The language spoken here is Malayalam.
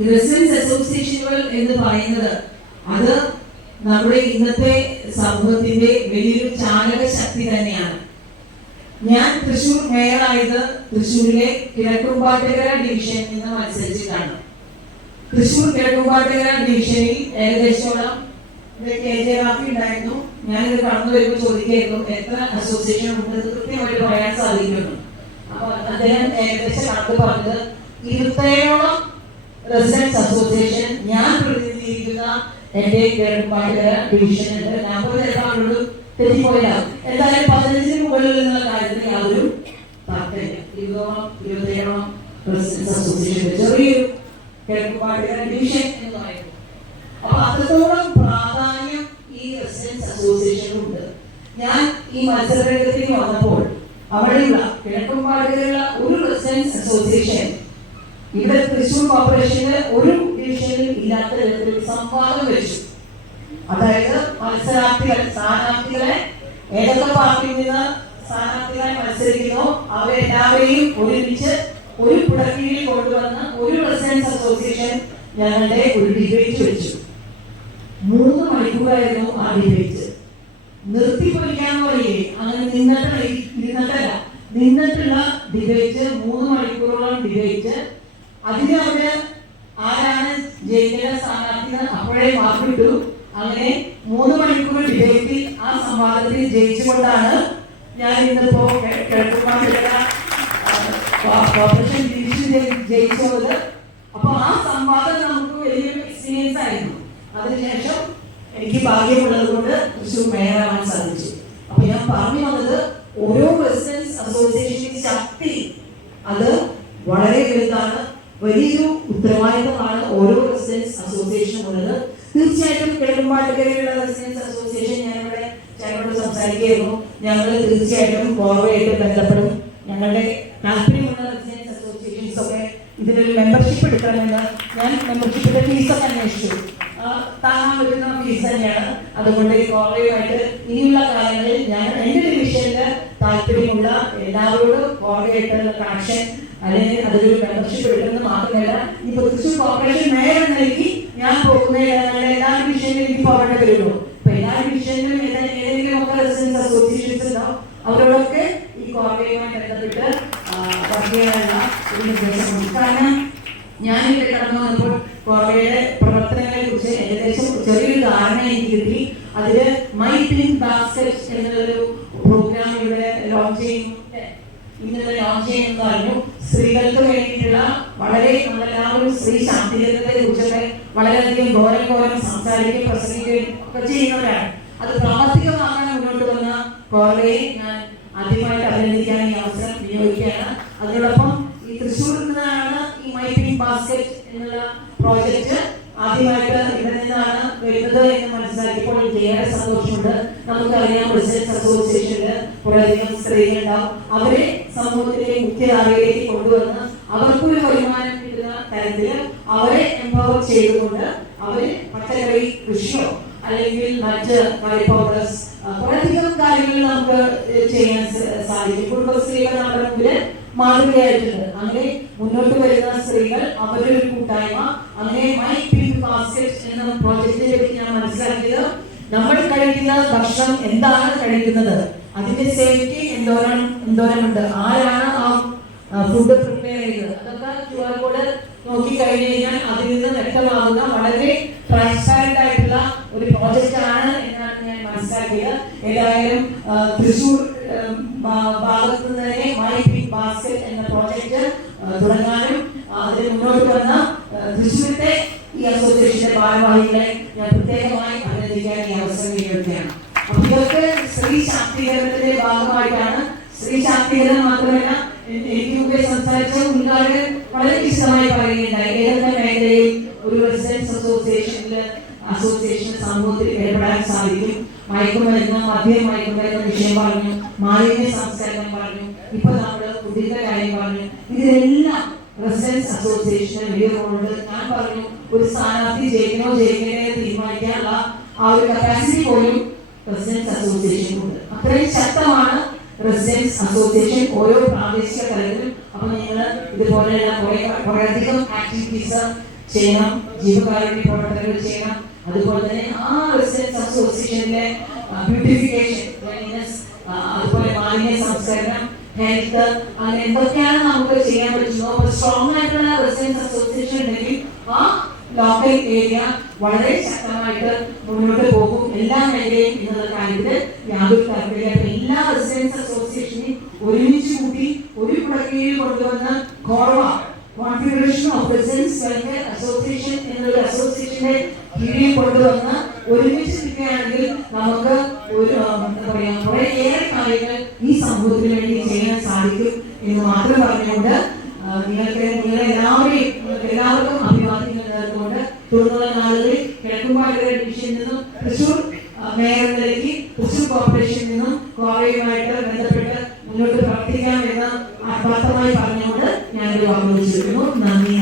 റെസിഡൻസ് അസോസിയേഷനുകൾ എന്ന് പറയുന്നത് അത് നമ്മുടെ ഇന്നത്തെ സമൂഹത്തിന്റെ വലിയൊരു ചാലക ശക്തി തന്നെയാണ്. ഞാൻ തൃശൂർ മേയറായത് തൃശൂരിലെ കിഴക്കുംപാട്ടുകര ഡിവിഷൻ നിന്ന് മത്സരിച്ചിട്ടാണ്. തൃശൂർ കിഴക്കുംപാട്ടുകര ഡിവിഷനിൽ ഏകദേശോളം കെ ജെ റാഫി ഉണ്ടായിരുന്നു. ഞാനിത് കടന്നു വരുമ്പോൾ ചോദിക്കായിരുന്നു എത്ര അസോസിയേഷൻ ഉണ്ട് എന്ന് കൃത്യമായിട്ട് പറയാൻ സാധിക്കുന്നു അപ്പൊ അദ്ദേഹം ഏകദേശം കണക്ക് പറഞ്ഞത് ഇരുപത്തേഴോളം റെസിഡൻസ് അസോസിയേഷൻ ഞാൻ പ്രതിനിധീകരിക്കുന്ന എന്റെ പതിനഞ്ചിന് മുകളിൽ എന്നുള്ള കാര്യത്തിൽ ഡിവിഷൻ പ്രാധാന്യം ഈ ഞാൻ ഈ വന്നപ്പോൾ ഒരു റെസിഡൻസ് അസോസിയേഷൻ ഇവിടെ തൃശൂർ കോർപ്പറേഷന് ഒരു ഡിവിഷനിൽ ഇല്ലാത്ത തരത്തിൽ സംവാദം വെച്ചു. അതായത് മത്സരാർത്ഥികൾ സ്ഥാനാർത്ഥികളെ ഏതൊക്കെ പാർട്ടിയിൽ നിന്ന് സ്ഥാനാർത്ഥികളെ മത്സരിക്കുന്നോ അവരെല്ലാവരെയും ഒരുമിച്ച് ഒരു പുടക്കീഴിൽ കൊണ്ടുവന്ന് ഒരു പ്രസിഡൻസ് അസോസിയേഷൻ ഞങ്ങളുടെ ഒരു ഡിബേറ്റ് വെച്ചു. മൂന്ന് മണിക്കൂറായിരുന്നു ആ ഡിബേറ്റ് നിർത്തിപ്പൊരിക്കാന്ന് പറയേ അങ്ങനെ നിന്നിട്ടുള്ള നിന്നിട്ടല്ല. നിന്നിട്ടുള്ള ഡിബേറ്റ് മൂന്ന് മണിക്കൂറോളം ഡിബേറ്റ് അതിന് അവർ ആരാണ് ജയിക്കുന്ന സ്ഥാനാർത്ഥി അപ്പോഴേ മാർക്കിട്ടു അങ്ങനെ മൂന്ന് മണിക്കൂർ ഡിബേറ്റിൽ ആ സംവാദത്തിൽ ജയിച്ചുകൊണ്ടാണ് ഞാൻ ഇന്നിപ്പോ കിഴക്കുമാറ്റുള്ള കോർപ്പറേഷൻ ഡിവിഷൻ ജയിച്ചത്. അപ്പൊ ആ സംവാദം നമുക്ക് വലിയൊരു എക്സ്പീരിയൻസ് ആയിരുന്നു. അതിനുശേഷം എനിക്ക് ഭാഗ്യമുള്ളത് കൊണ്ട് തൃശ്ശൂർ മേയറാവാൻ സാധിച്ചു അപ്പൊ ഞാൻ പറഞ്ഞു വന്നത് ഓരോ റെസിഡൻസ് അസോസിയേഷൻ ശക്തി അത് വളരെ വലുതാണ് വലിയൊരു ഉത്തരവാദിത്തമാണ് ഓരോ റെസിഡൻസ് അസോസിയേഷനും ഉള്ളത്. തീർച്ചയായിട്ടും കിഴക്കുമ്പാട്ടുകരയുള്ള റെസിഡൻസ് അസോസിയേഷൻ ഞാൻ ഇവിടെ ഞങ്ങളോട് സംസാരിക്കുകയായിരുന്നു. ഞങ്ങൾ തീർച്ചയായിട്ടും ഗോവയായിട്ട് ബന്ധപ്പെടും. ഞങ്ങളുടെ താല്പര്യമുള്ള റെസിഡൻസ് അസോസിയേഷൻസ് ഒക്കെ ഇതിലൊരു മെമ്പർഷിപ്പ് എടുക്കണമെന്ന് ഞാൻ മെമ്പർഷിപ്പിന്റെ ഫീസൊക്കെ അന്വേഷിച്ചു. താങ്ങാൻ പറ്റുന്ന ഫീസ് തന്നെയാണ്. അതുകൊണ്ട് ഗോവയുമായിട്ട് ഇനിയുള്ള കാലങ്ങളിൽ ഞാൻ എന്റെ ഡിവിഷനിൽ താല്പര്യമുള്ള എല്ലാവരോടും കോർഡിനേറ്റർ കണക്ഷൻ അല്ലെങ്കിൽ അതൊരു മെമ്പർഷിപ്പ് എടുക്കുന്നത് മാത്രമല്ല ഇപ്പൊ തൃശ്ശൂർ കോർപ്പറേഷൻ മേയർ എന്ന നിലയ്ക്ക് ഞാൻ പോകുന്ന എല്ലാ ഡിവിഷനിലും എനിക്ക് പോകേണ്ടി വരുള്ളൂ അപ്പൊ എല്ലാ ഡിവിഷനിലും ഏതാ- ഏതെങ്കിലും ഒക്കെ റെസിഡൻസ് അസോസിയേഷൻസ് ഉണ്ടാവും അവരോടൊക്കെ ഈ കോർഡിനേറ്റുമായി ബന്ധപ്പെട്ട് കാരണം ഞാൻ ഇവിടെ കടന്നു വന്നപ്പോൾ ചെറിയൊരു ധാരണ എനിക്ക് കിട്ടി അതിൽ മൈ പിങ്ക് ബാസ്കറ്റ് എന്നുള്ളൊരു പ്രോഗ്രാം ഇവിടെ ലോഞ്ച് ചെയ്യും. ഇന്നലെ ലോഞ്ച് ചെയ്യുന്നു പറഞ്ഞു സ്ത്രീകൾക്ക് വേണ്ടിയിട്ടുള്ള വളരെ നമ്മളെല്ലാവരും സ്ത്രീ ശാക്തീകരണത്തെ കുറിച്ചൊക്കെ വളരെയധികം ഘോരം ഘോരം സംസാരിക്കുകയും പ്രസംഗിക്കുകയും ഒക്കെ ചെയ്യുന്നവരാണ്. അത് പ്രാവർത്തികമാക്കാൻ മുന്നോട്ട് വന്ന കോറയെ ഞാൻ ആദ്യമായിട്ട് അഭിനന്ദിക്കാൻ ഈ അവസരം വിനിയോഗിക്കുകയാണ്. അതിനോടൊപ്പം ഈ തൃശ്ശൂരിൽ നിന്നാണ് ഈ മൈ ബാസ്കറ്റ് എന്നുള്ള പ്രോജക്റ്റ് ആദ്യമായിട്ട് ഇവിടെ നിന്നാണ് വരുന്നത് എന്ന് മനസ്സിലാക്കിയപ്പോൾ ഏറെ സന്തോഷമുണ്ട്. നമുക്കറിയാം റെസിഡൻസ് അസോസിയേഷനിൽ കുറേയധികം സ്ത്രീകളുണ്ടാവും. അവരെ സമൂഹത്തിലെ മുഖ്യധാരയിലേക്ക് കൊണ്ടുവന്ന് അവർക്കൊരു വരുമാനം കിട്ടുന്ന തരത്തിൽ അവരെ എംപവർ ചെയ്തുകൊണ്ട് അവർ പച്ചക്കറി കൃഷിയോ അല്ലെങ്കിൽ മറ്റ് കറി പൗഡേഴ്സ് കുറേയധികം കാര്യങ്ങൾ നമുക്ക് ചെയ്യാൻ സാധിക്കും. കുടുംബശ്രീകൾ നമ്മുടെ മുമ്പിൽ മാതൃകയായിട്ടുണ്ട്. അങ്ങനെ മുന്നോട്ട് വരുന്ന സ്ത്രീകൾ അവരുടെ ഒരു കൂട്ടായ്മ അങ്ങനെ നമ്മൾ കഴിക്കുന്ന ഭക്ഷണം എന്താണ് കഴിക്കുന്നത്? അതിന്റെ സേഫ്റ്റി എന്തോരം എന്തോരമുണ്ട്? ആരാണ് ആ ഫുഡ് പ്രിപ്പയർ ചെയ്യുന്നത്? അതൊക്കെ ക്യു ആർ കോഡ് നോക്കി കഴിഞ്ഞു കഴിഞ്ഞാൽ അതിൽ നിന്ന് വ്യക്തമാകുന്ന വളരെ ട്രാൻസ്പാരന്റ് ആയിട്ടുള്ള ഒരു പ്രോജക്റ്റ് ആണ് എന്നാണ് ഞാൻ മനസ്സിലാക്കിയത്. ഏതായാലും തൃശൂർ ഭാഗത്ത് തന്നെ മൈ പിങ്ക് ബാസ്കറ്റ് എന്ന പ്രോജക്റ്റ് തുടങ്ങാനും അതിന് മുന്നോട്ട് വന്ന ആ, തൃശൂരത്തെ ഈ അസോസിയേഷന്റെ ഭാരവാഹികളെ ഞാൻ പ്രത്യേകമായി അഭിനന്ദിക്കാൻ ഈ അവസരം വിനിയോഗിക്കുകയാണ് അപ്പൊ ഇതൊക്കെ സ്ത്രീ ശാക്തീകരണത്തിന്റെ ഭാഗമായിട്ടാണ് സ്ത്രീ ശാക്തീകരണം മാത്രമല്ല എനിക്ക് മുമ്പേ സംസാരിച്ച ഉദ്ഘാടകൻ വളരെ വിശദമായി പറയുകയുണ്ടായി. ഏതൊക്കെ മേഖലയിൽ ഒരു റെസിഡൻസ് അസോസിയേഷനിൽ അസോസിയേഷൻ സമൂഹത്തിൽ ഇടപെടാൻ സാധിക്കും? മയക്കുമരുന്ന് മദ്യം മയക്കുമരുന്ന വിഷയം പറഞ്ഞു മാലിന്യ സംസ്കരണം പറഞ്ഞു ഇപ്പൊ നമ്മൾ പുതിയ കാര്യം പറഞ്ഞു. ഇതിലെല്ലാം റെസിഡൻസ് അസോസിയേഷന് വലിയ റോളുണ്ട് ഞാൻ പറഞ്ഞു ഒരു സ്ഥാനാർത്ഥി ജയിക്കണോ ജയിക്കണോ തീരുമാനിക്കാനുള്ള ആ ഒരു കപ്പാസിറ്റി പോലും റെസിഡൻസ് അസോസിയേഷനുണ്ട് അത്രയും ശക്തമാണ് റെസിഡൻസ് അസോസിയേഷൻ ഓരോ പ്രാദേശിക തലത്തിലും. അപ്പൊ നിങ്ങൾ ഇതുപോലെയുള്ള കുറെ കുറേയധികം ആക്ടിവിറ്റീസ് ചെയ്യണം. ജീവകാരുണ്യ പ്രവർത്തനങ്ങൾ ചെയ്യണം. അതുപോലെ തന്നെ ആ റെസിഡൻസ് അസോസിയേഷനിലെ ബ്യൂട്ടിഫിക്കേഷൻ അതുപോലെ മാലിന്യ സംസ്കരണം ഹെൽത്ത് അങ്ങനെ എന്തൊക്കെയാണ് നമുക്ക് ചെയ്യാൻ പറ്റുന്നത്? സ്ട്രോങ് ആയിട്ടുള്ള റെസിഡൻസ് അസോസിയേഷൻ ഉണ്ടെങ്കിൽ ആ ലോക്കൽ ഏരിയ വളരെ ശക്തമായിട്ട് മുന്നോട്ട് പോകും. എല്ലാ മേഖലയും എന്നുള്ള കാര്യത്തിൽ യാതൊരു തരത്തിലും എല്ലാ റെസിഡൻസ് അസോസിയേഷനെയും ഒരുമിച്ച് കൂട്ടി ഒരു പ്രക്രിയയിൽ കൊണ്ടുവന്ന് കോറവ configuration of residence welfare association എന്നൊരു അസോസിയേഷന്റെ കീഴിൽ കൊണ്ടുവന്ന് ഒരുമിച്ച് നിൽക്കുകയാണെങ്കിൽ നമുക്ക് ഒരു എന്താ പറയാ കുറേയേറെ കാര്യങ്ങൾ ഈ സമൂഹത്തിന് വേണ്ടി ചെയ്യാൻ സാധിക്കും എന്ന് മാത്രം പറഞ്ഞുകൊണ്ട് നിങ്ങൾക്ക് നിങ്ങളെല്ലാവരെയും എല്ലാവർക്കും തുടർന്നുള്ള നാളുകളിൽ കിഴക്കുംപാടുകര ഡിവിഷനിൽ നിന്നും തൃശൂർ തൃശൂർ കോർപ്പറേഷനിൽ നിന്നും ബന്ധപ്പെട്ട് മുന്നോട്ട് പ്രവർത്തിക്കാം എന്ന് പറഞ്ഞുകൊണ്ട് നന്ദി.